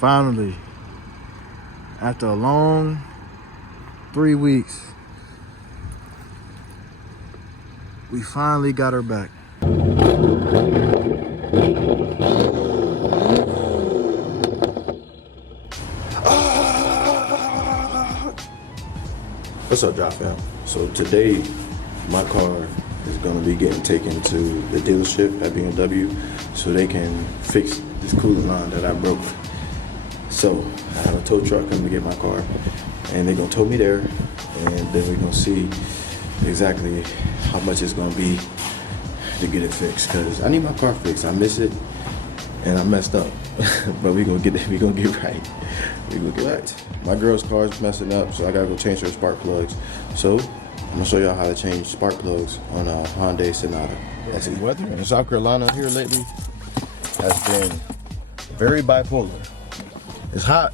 Finally, after a long 3 weeks, we finally got her back. What's up, Drop Fam? So today, my car is gonna be getting taken to the dealership at BMW so they can fix this coolant line that I broke. So I have a tow truck coming to get my car, and they're gonna tow me there, and then we're gonna see exactly how much it's gonna be to get it fixed. Cause I need my car fixed. I miss it, and I messed up. But we gonna get it. We gonna get right. We gonna get right. My girl's car is messing up, so I gotta go change her spark plugs. So I'm gonna show y'all how to change spark plugs on a Hyundai Sonata. That's the weather in South Carolina here lately has been very bipolar. It's hot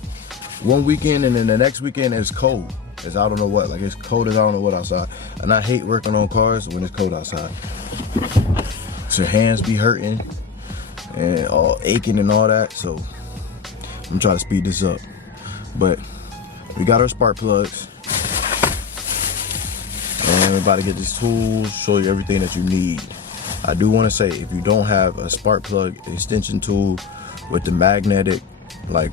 one weekend, and then the next weekend it's cold. It's I don't know what, like it's cold as I don't know what outside. And I hate working on cars when it's cold outside. So your hands be hurting and all aching and all that. So I'm trying to speed this up. But we got our spark plugs. And we're about to get these tools, show you everything that you need. I do want to say, if you don't have a spark plug extension tool with the magnetic like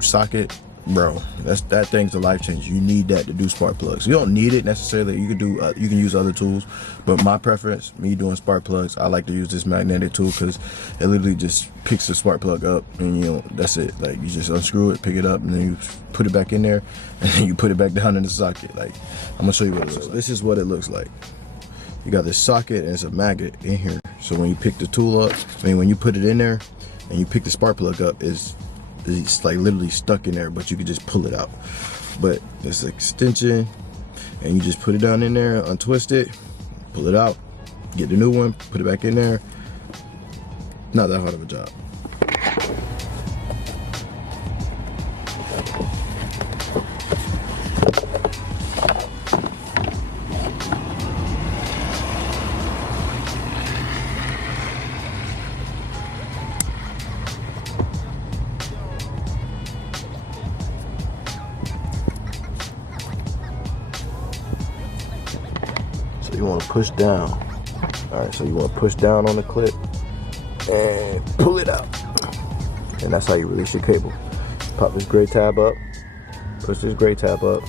socket, bro, that thing's a life changer. You need that to do spark plugs. You don't need it necessarily. You can use other tools, but my preference, me doing spark plugs, I like to use this magnetic tool because it literally just picks the spark plug up, and you know, that's it. Like, you just unscrew it, pick it up, and then you put it back in there, and then you put it back down in the socket. Like, I'm gonna show you what it looks like. This is what it looks like. You got this socket, and it's a magnet in here. So when you pick the tool up, when you put it in there, and you pick the spark plug up, it's like literally stuck in there, but you can just pull it out. But it's an extension, and you just put it down in there, untwist it, pull it out, get the new one, put it back in there. Not that hard of a job. You want to push down. All right, so you want to push down on the clip and pull it out, and that's how you release your cable. Pop this gray tab up, push this gray tab up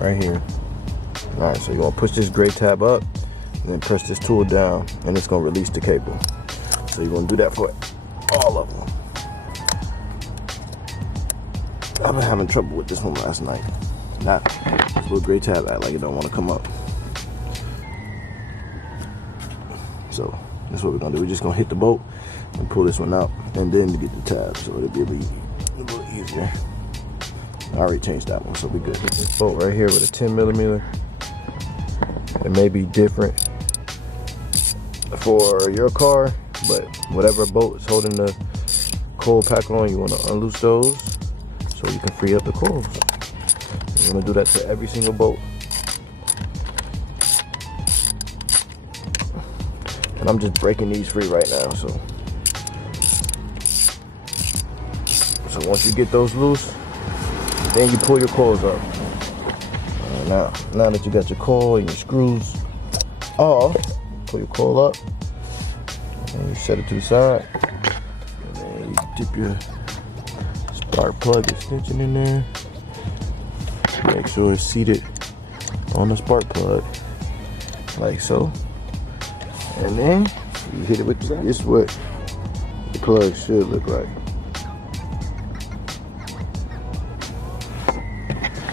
right here. All right, so you want to push this gray tab up and then press this tool down, and it's going to release the cable. So you want to do that for all of them. I've been having trouble with this one last night. Not this little gray tab act like it don't want to come up. So that's what we're gonna do. We're just gonna hit the bolt and pull this one out, and then to get the tab, so it'll be a little easier. I already changed that one, so we good. This bolt right here with a 10mm. It may be different for your car, but whatever bolt is holding the coil pack on, you want to unloose those so you can free up the coils. You want to do that to every single bolt. And I'm just breaking these free right now, so once you get those loose, then you pull your coils up. Now that you got your coil and your screws off, pull your coil up, and you set it to the side, and then you dip your spark plug extension in there. Make sure it's seated on the spark plug, like so. And then you hit it with this is what the plug should look like.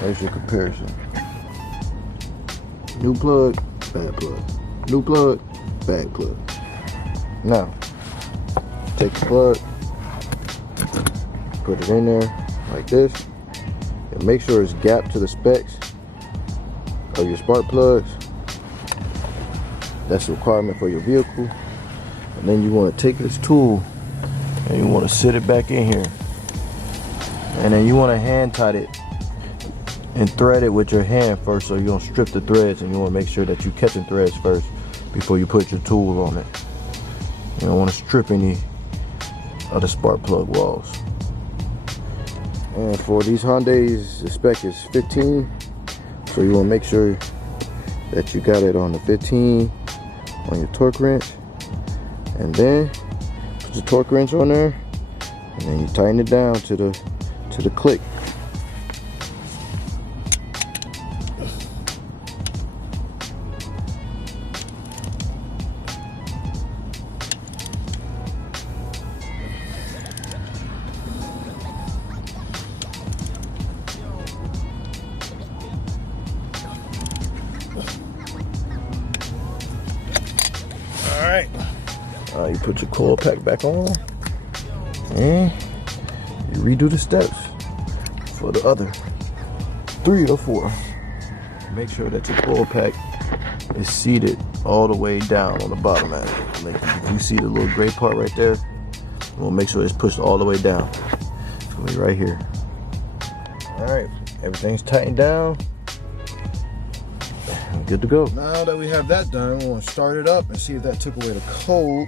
There's your comparison. New plug, bad plug. New plug, bad plug. Now, take the plug, put it in there like this, and make sure it's gapped to the specs of your spark plugs. That's a requirement for your vehicle. And then you want to take this tool and you want to sit it back in here, and then you want to hand tight it and thread it with your hand first, so you don't strip the threads, and you want to make sure that you catching threads first before you put your tool on it. You don't want to strip any of the spark plug walls. And for these Hyundais, the spec is 15. So you want to make sure that you got it on the 15 on your torque wrench. And then put your torque wrench on there, and then you tighten it down to the click. Alright, you put your coil pack back on, and you redo the steps for the other 3 or 4. Make sure that your coil pack is seated all the way down on the bottom end. Like if you see the little gray part right there, we'll make sure it's pushed all the way down. It's gonna be right here. Alright, everything's tightened down. Good to go. Now that we have that done, we're gonna start it up and see if that took away the cold.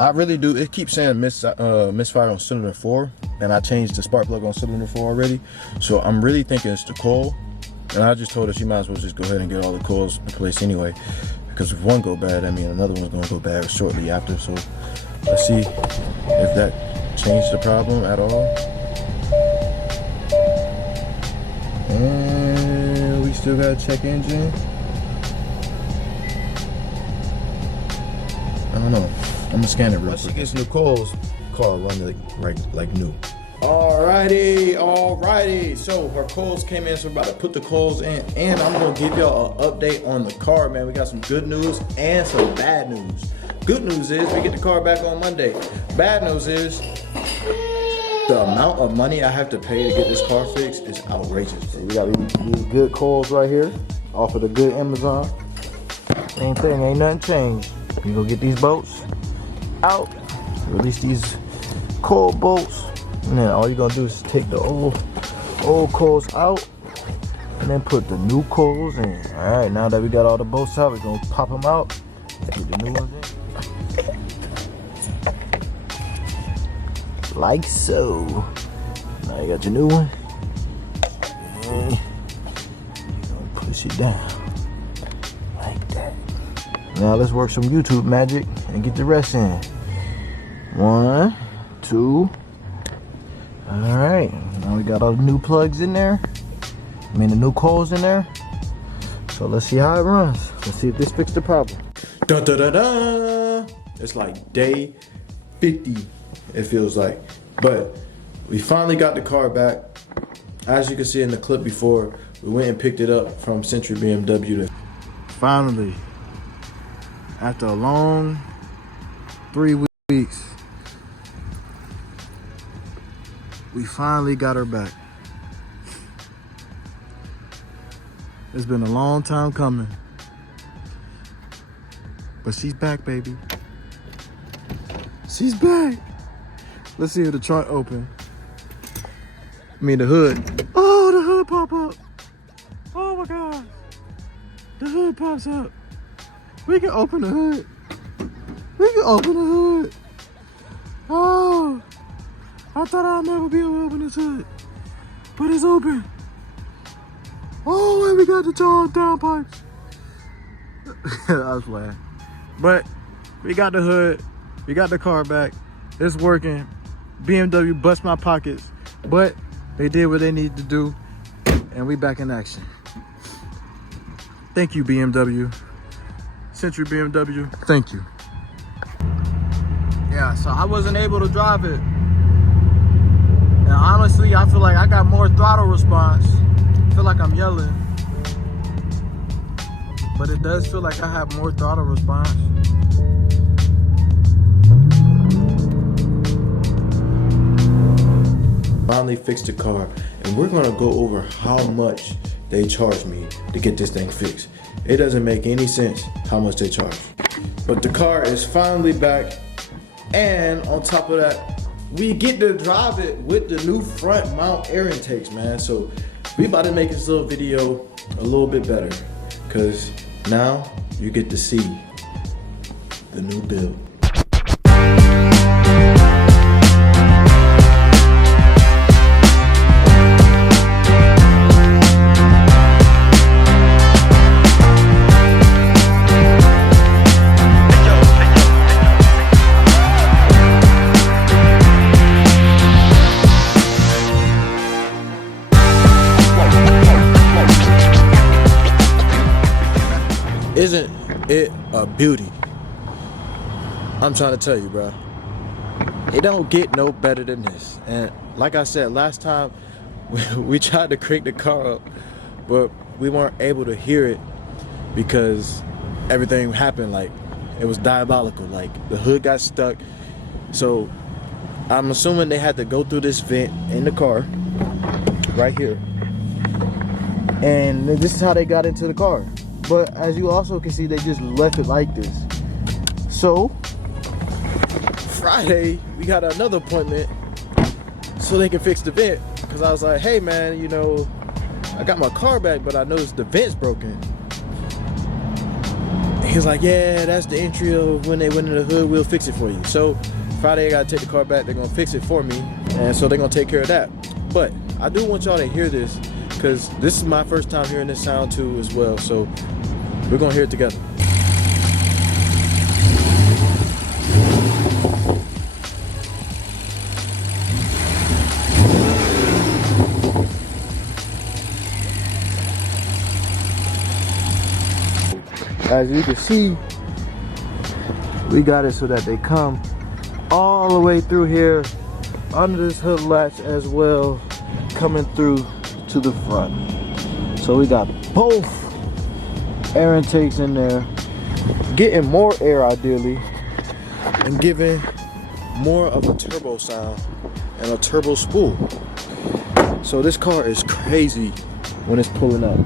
I really do. It keeps saying misfire on cylinder 4, and I changed the spark plug on cylinder 4 already. So I'm really thinking it's the coil. And I just told her she might as well just go ahead and get all the coils in place anyway, because if one go bad, I mean another one's gonna go bad shortly after. So let's see if that changed the problem at all. And we still got a check engine. I don't know. I'm gonna scan it real quick. Once she gets new coils, car run like new. Alrighty. So her coils came in, so we're about to put the coils in, and I'm gonna give y'all an update on the car, man. We got some good news and some bad news. Good news is we get the car back on Monday. Bad news is the amount of money I have to pay to get this car fixed is outrageous. We got these good coils right here off of the good Amazon. Same thing, ain't nothing changed. You go get these bolts out, release these coil bolts, and then all you're gonna do is take the old coils out and then put the new coils in. All right, now that we got all the bolts out, we're gonna pop them out, get the new ones in. Like so. Now you got your new one. And you're gonna push it down like that. Now let's work some YouTube magic and get the rest in. 1, 2. All right, now we got all the new plugs in there. I mean the new coils in there. So let's see how it runs. Let's see if this fixed the problem. Dun, dun, dun, dun. It's like day 50, it feels like. But we finally got the car back. As you can see in the clip before, we went and picked it up from Century BMW. Finally, after a long 3 weeks, we finally got her back. It's been a long time coming, but she's back, baby. She's back. Let's see if the trunk open. I mean the hood. Oh, the hood pop up. Oh my God. The hood pops up. We can open the hood. We can open the hood. Oh, I thought I'd never be able to open this hood, but it's open. Oh, and we got the downpipes. I was playing. But we got the hood. We got the car back. It's working. BMW bust my pockets, but they did what they needed to do, and we back in action. Thank you, BMW. Century BMW, thank you. Yeah, so I wasn't able to drive it. And honestly, I feel like I got more throttle response. I feel like I'm yelling, but it does feel like I have more throttle response. Finally fixed the car, and we're gonna go over how much they charged me to get this thing fixed. It doesn't make any sense how much they charge. But the car is finally back, and on top of that, we get to drive it with the new front mount air intakes, man. So we about to make this little video a little bit better, because now you get to see the new build. Isn't it a beauty? I'm trying to tell you, bro. It don't get no better than this. And like I said last time, we tried to crank the car up, but we weren't able to hear it because everything happened. Like, it was diabolical. Like, the hood got stuck. So I'm assuming they had to go through this vent in the car right here, and this is how they got into the car. But as you also can see, they just left it like this. So Friday we got another appointment so they can fix the vent, because I was like, hey man, you know, I got my car back, but I noticed the vent's broken. He was like, yeah, that's the entry of when they went in the hood, we'll fix it for you. So Friday I gotta take the car back, they're gonna fix it for me, and so they're gonna take care of that. But I do want y'all to hear this, because this is my first time hearing this sound too as well, so we're gonna hear it together. As you can see, we got it so that they come all the way through here under this hood latch as well, coming through to the front. So we got both air intakes in there, getting more air ideally, and giving more of a turbo sound and a turbo spool. So this car is crazy when it's pulling up.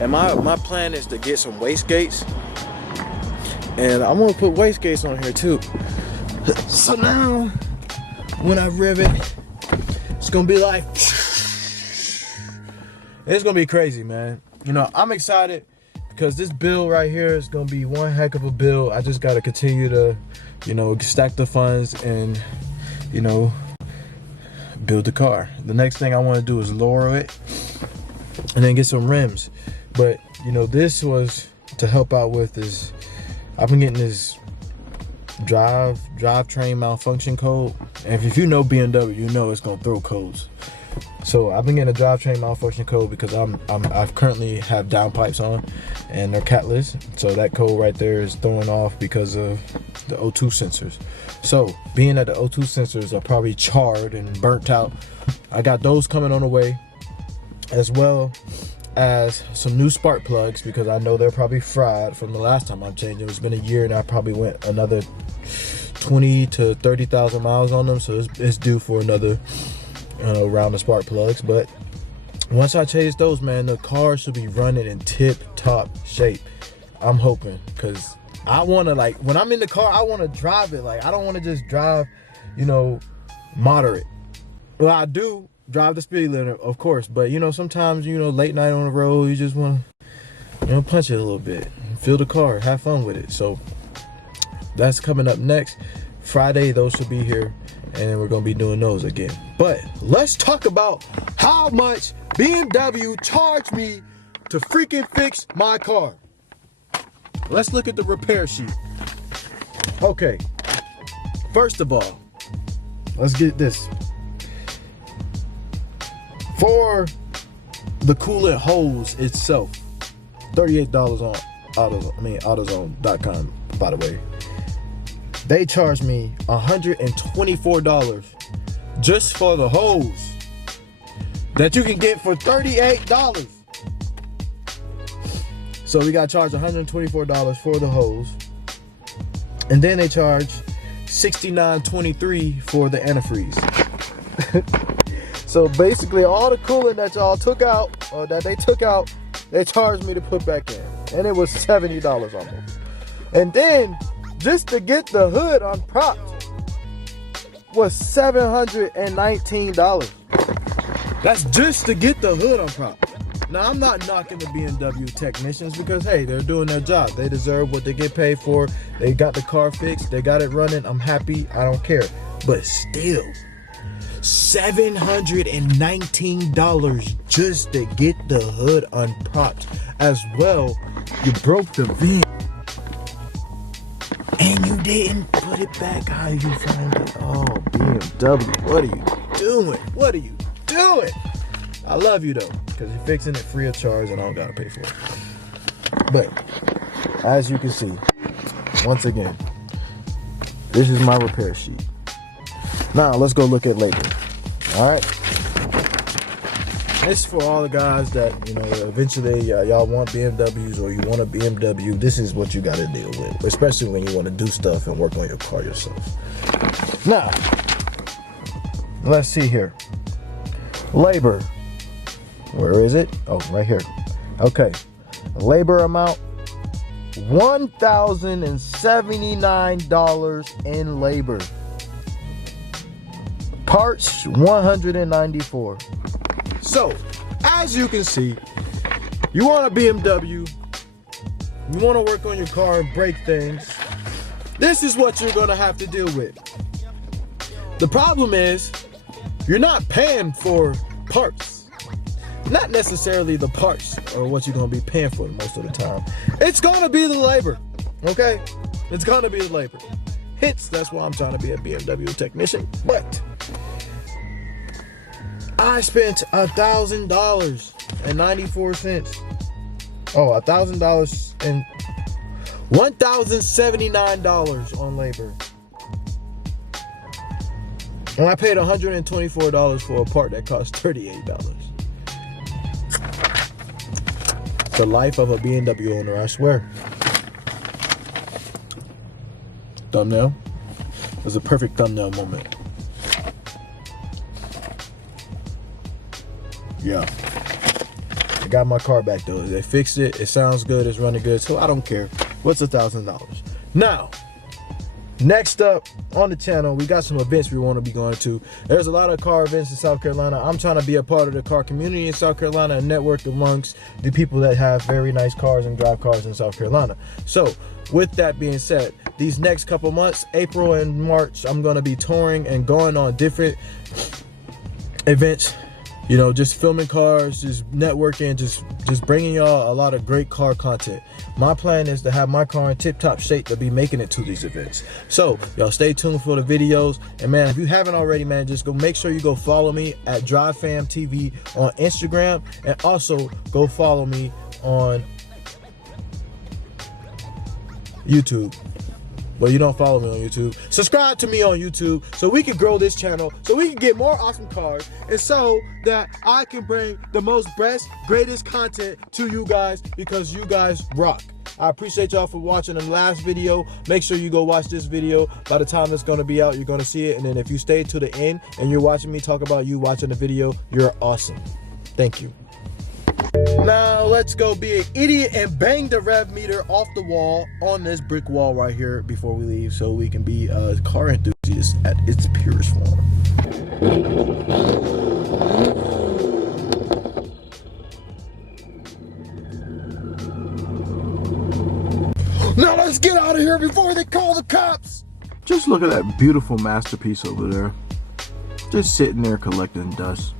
And my plan is to get some wastegates, and I'm gonna put wastegates on here too. So now when I rev it, it's gonna be like, it's gonna be crazy, man. You know, I'm excited because this build right here is gonna be one heck of a build. I just gotta continue to, you know, stack the funds and, you know, build the car. The next thing I want to do is lower it and then get some rims. But you know, this was to help out with this. I've been getting this drivetrain malfunction code, and if you know BMW, you know it's gonna throw codes. So I've been getting a drivetrain malfunction code because I've currently have downpipes on, and they're catless. So that code right there is throwing off because of the O2 sensors. So being that the O2 sensors are probably charred and burnt out, I got those coming on the way, as well as some new spark plugs, because I know they're probably fried from the last time I've changed them. It's been a year and I probably went another 20 to 30,000 miles on them, so it's due for another round of spark plugs. But once I change those, man, the car should be running in tip-top shape. I'm hoping, because I want to, like, when I'm in the car, I want to drive it. Like, I don't want to just drive, you know, moderate. Well, I do drive the speed limit, of course, but you know, sometimes, you know, late night on the road, you just want to, you know, punch it a little bit, feel the car, have fun with it. So that's coming up next Friday. Those should be here, and then we're gonna be doing those again. But let's talk about how much BMW charged me to freaking fix my car. Let's look at the repair sheet. Okay, first of all, let's get this. For the coolant hose itself, $38 on AutoZone.com, by the way. They charged me $124 just for the hose that you can get for $38. So we got charged $124 for the hose, and then they charge $69.23 for the antifreeze. So basically, all the coolant that y'all took out, or that they took out, they charged me to put back in, and it was $70 almost. And then just to get the hood unpropped was $719. That's just to get the hood unpropped. Now, I'm not knocking the BMW technicians, because hey, they're doing their job. They deserve what they get paid for. They got the car fixed, they got it running. I'm happy, I don't care. But still, $719 just to get the hood unpropped. As well, you broke the vent and you didn't put it back how you found it. Oh, BMW, what are you doing? What are you doing? I love you though, because you're fixing it free of charge and I don't gotta pay for it. But as you can see, once again, this is my repair sheet. Now let's go look at labor. All right. This is for all the guys that, you know, eventually y'all want BMWs or you want a BMW. This is what you got to deal with, especially when you want to do stuff and work on your car yourself. Now, let's see here. Labor. Where is it? Oh, right here. Okay. Labor amount, $1,079 in labor. Parts, $194. So, as you can see, you want a BMW, you want to work on your car and break things, this is what you're going to have to deal with. The problem is, you're not paying for parts. Not necessarily the parts or what you're going to be paying for most of the time. It's going to be the labor, okay? It's going to be the labor. Hence, that's why I'm trying to be a BMW technician. But I spent $1,000.94. Oh, $1,000 and $1,079 on labor. And I paid $124 for a part that cost $38. The life of a BMW owner, I swear. Thumbnail. It was a perfect thumbnail moment. Yeah. I got my car back though. They fixed it. It sounds good. It's running good. So I don't care. What's $1,000? Now, next up on the channel, we got some events we want to be going to. There's a lot of car events in South Carolina. I'm trying to be a part of the car community in South Carolina and network amongst the people that have very nice cars and drive cars in South Carolina. So with that being said, these next couple months, April and March, I'm going to be touring and going on different events. You know, just filming cars, just networking, just bringing y'all a lot of great car content. My plan is to have my car in tip-top shape to be making it to these events. So, y'all stay tuned for the videos. And man, if you haven't already, man, just go make sure you go follow me at DriveFamTV on Instagram. And also, go follow me on YouTube. Well, you don't follow me on YouTube. Subscribe to me on YouTube so we can grow this channel, so we can get more awesome cars, and so that I can bring the most best, greatest content to you guys, because you guys rock. I appreciate y'all for watching the last video. Make sure you go watch this video. By the time it's going to be out, you're going to see it. And then if you stay to the end and you're watching me talk about you watching the video, you're awesome. Thank you. Now let's go be an idiot and bang the rev meter off the wall on this brick wall right here before we leave, so we can be a car enthusiast at its purest form. Now let's get out of here before they call the cops. Just look at that beautiful masterpiece over there, just sitting there collecting dust.